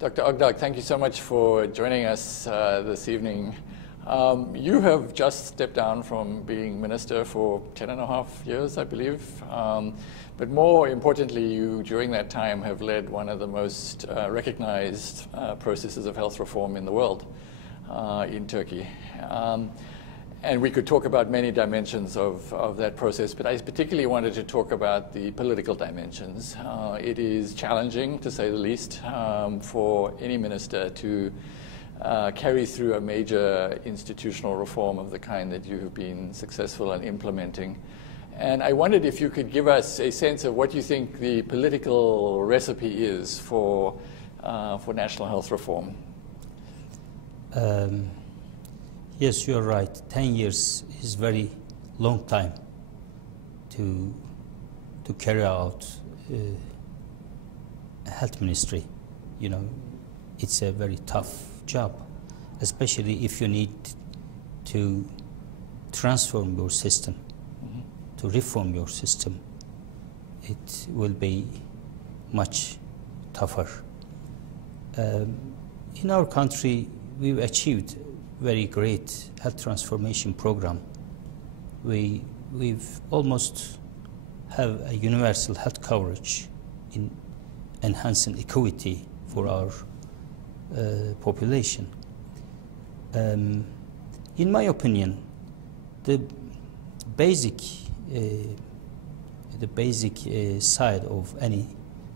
Dr. Akdag, thank you so much for joining us this evening. You have just stepped down from being minister for 10.5 years, I believe. But more importantly, you, during that time, have led one of the most recognized processes of health reform in the world, in Turkey. And we could talk about many dimensions of that process, but I particularly wanted to talk about the political dimensions. It is challenging, to say the least, for any minister to carry through a major institutional reform of the kind that you have been successful in implementing. And I wondered if you could give us a sense of what you think the political recipe is for national health reform. Yes, you're right. 10 years is very long time to carry out a health ministry. You know, it's a very tough job, especially if you need to transform your system, to reform your system. It will be much tougher. In our country, we've achieved very great health transformation program. We've almost have a universal health coverage in enhancing equity for our population. In my opinion, the basic side of any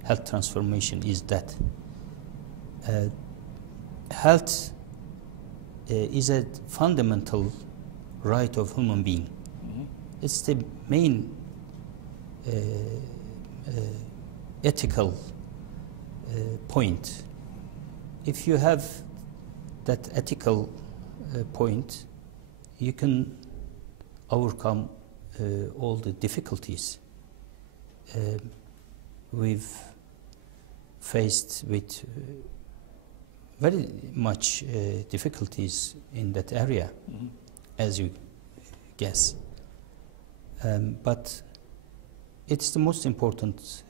health transformation is that health is a fundamental right of human being. It's the main ethical point. If you have that ethical point, you can overcome all the difficulties we've faced with very much difficulties in that area, as you guess. But it's the most important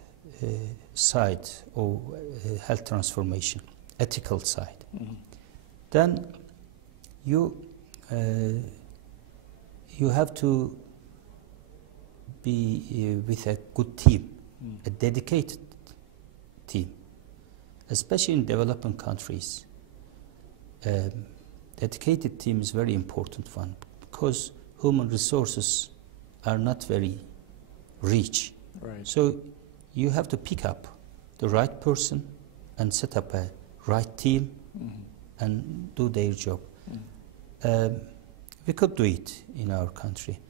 side of health transformation, ethical side. Then you have to be with a good team, a dedicated team. Especially in developing countries, dedicated team is very important one, because human resources are not very rich. Right. So you have to pick up the right person and set up a right team and do their job. We could do it in our country.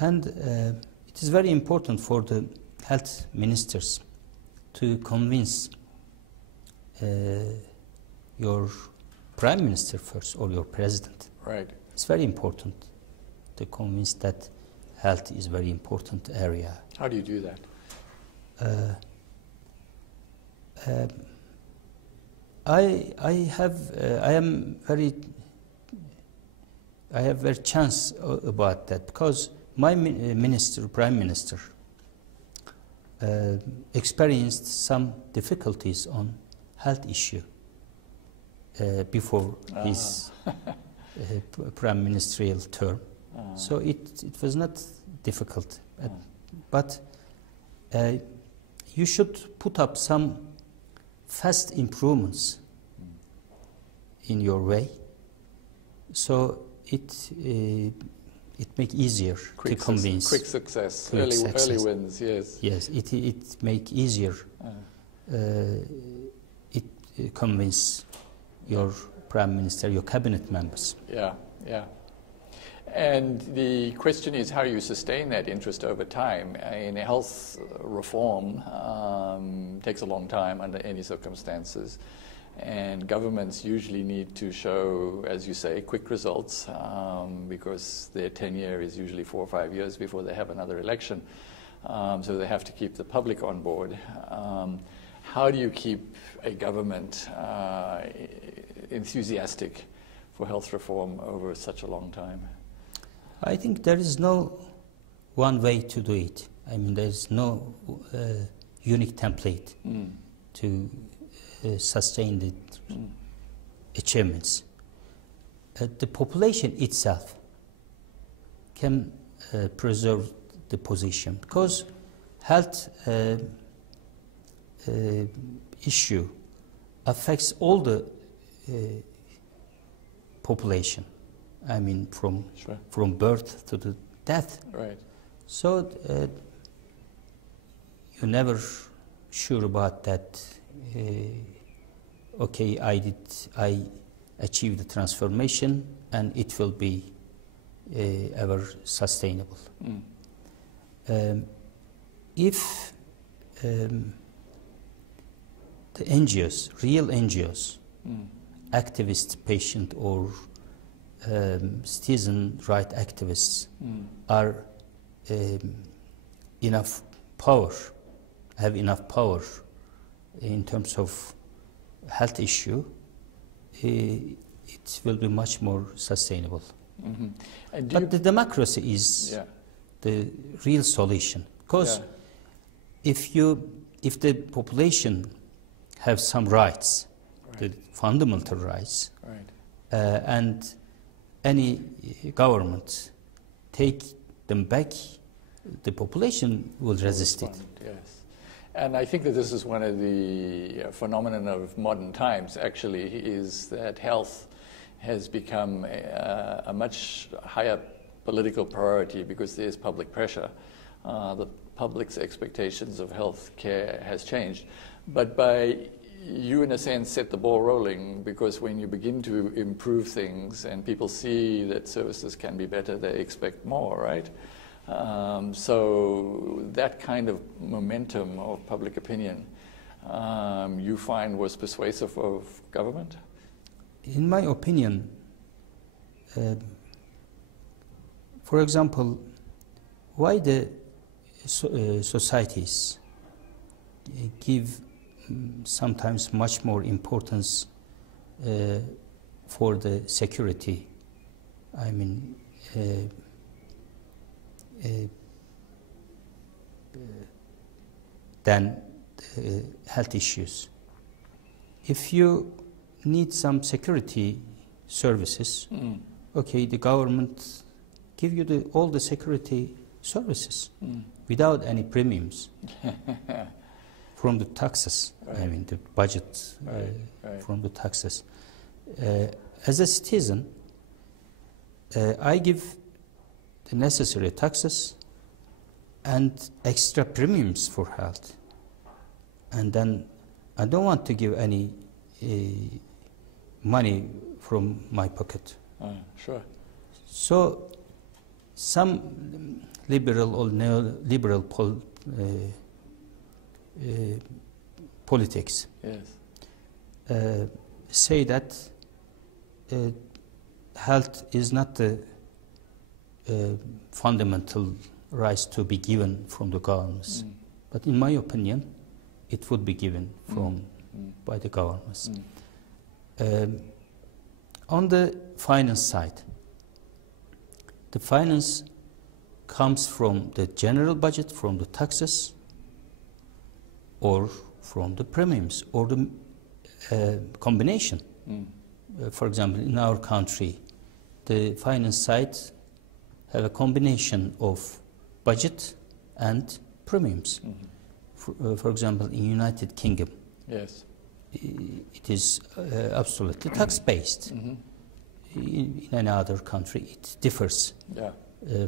And it is very important for the health ministers to convince your prime minister first, or your president. Right. It's very important to convince that health is a very important area. How do you do that? I have very chance about that, because my prime minister, experienced some difficulties on health issue before his prime ministerial term. So it was not difficult. But you should put up some fast improvements in your way, so it make easier to convince. Quick success, quick early success. wins, yes. Yes, it make easier convince your prime minister, your cabinet members. Yeah, yeah. And the question is how you sustain that interest over time. In health reform takes a long time under any circumstances, and governments usually need to show, as you say, quick results because their tenure is usually 4 or 5 years before they have another election. So they have to keep the public on board. How do you keep a government enthusiastic for health reform over such a long time? I think there is no one way to do it. I mean, there is no unique template to sustained achievements. The population itself can preserve the position, because health issue affects all the population. I mean, from birth to the death. Right. So you're never sure about that. Okay, I achieved the transformation, and it will be ever sustainable. If the NGOs, real NGOs, activist, patient, or citizen right activists are enough power, have enough power in terms of health issue, it will be much more sustainable. But the democracy is the real solution, because if the population have some rights, the fundamental rights, and any government take them back, the population will resist it. Yes. And I think that this is one of the phenomenon of modern times, actually, is that health has become a much higher political priority because there's public pressure. The public's expectations of health care has changed. But you, in a sense, set the ball rolling, because when you begin to improve things and people see that services can be better, they expect more, right? So that kind of momentum of public opinion, you find was persuasive of government? In my opinion, for example, why the societies give sometimes much more importance for the security, I mean, than health issues. If you need some security services, okay, the government give you all the security services without any premiums from the taxes. I mean, the budget from the taxes. As a citizen, I give the necessary taxes and extra premiums for health, and then I don't want to give any money from my pocket. Sure. So some liberal or neoliberal politics say that health is not the fundamental rights to be given from the governments. But in my opinion, it would be given by the governments. On the finance side, the finance comes from the general budget, from the taxes, or from the premiums, or the combination. For example, in our country, the finance side have a combination of budget and premiums. For example, in United Kingdom, it is absolutely tax-based. In any other country, it differs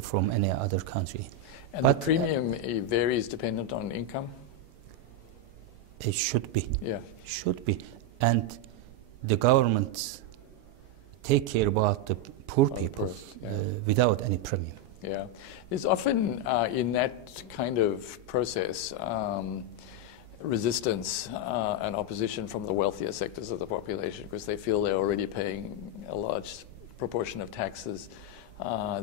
from any other country. And but the premium varies dependent on income? It should be. Should be. And the government take care about the poor people without any premium. There's often in that kind of process resistance and opposition from the wealthier sectors of the population, because they feel they're already paying a large proportion of taxes.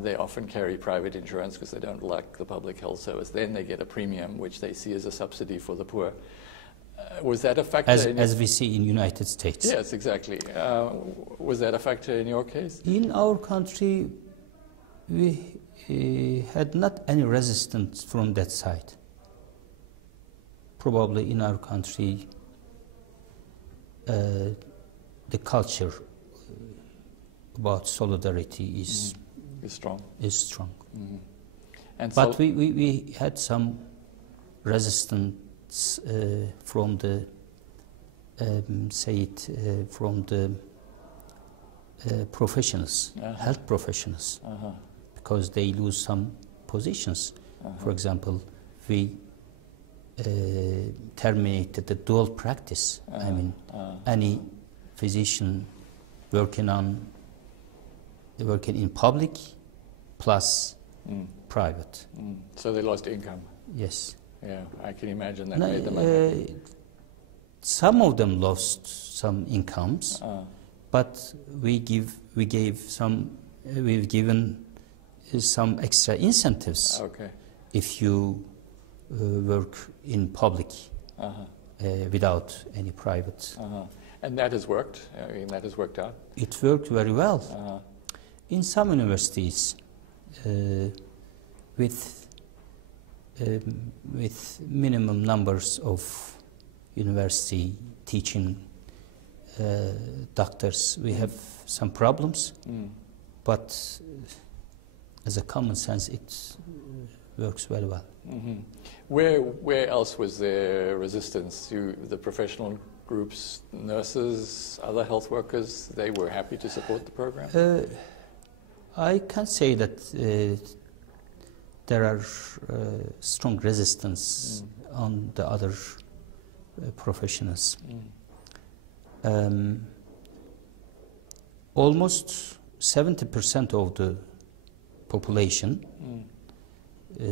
They often carry private insurance because they don't like the public health service. Then they get a premium, which they see as a subsidy for the poor. Was that a factor? As we see in United States. Yes, exactly. Was that a factor in your case? In our country, we had not any resistance from that side. Probably in our country, the culture about solidarity is strong. And but we had some resistance from the from the professionals, health professionals, because they lose some positions. For example, we terminated the dual practice. I mean, any physician working in public plus private. So they lost income. Yes. Yeah, I can imagine that made them unhappy. Some of them lost some incomes, but we've given some extra incentives. Okay. If you work in public without any private. And that has worked? I mean, that has worked out? It worked very well. In some universities, with minimum numbers of university teaching doctors, we have some problems, but as a common sense, it works very well. Where else was there resistance? The professional groups, nurses, other health workers, they were happy to support the program? I can say that there are strong resistance on the other professionals. Almost 70% of the population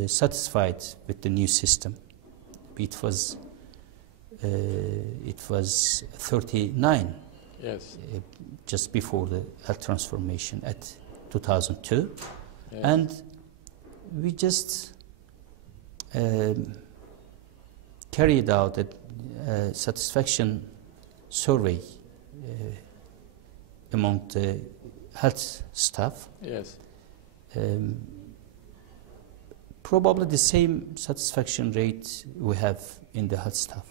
satisfied with the new system. It was 39 just before the health transformation at 2002, and we just carried out a satisfaction survey among the health staff. Probably the same satisfaction rate we have in the health staff.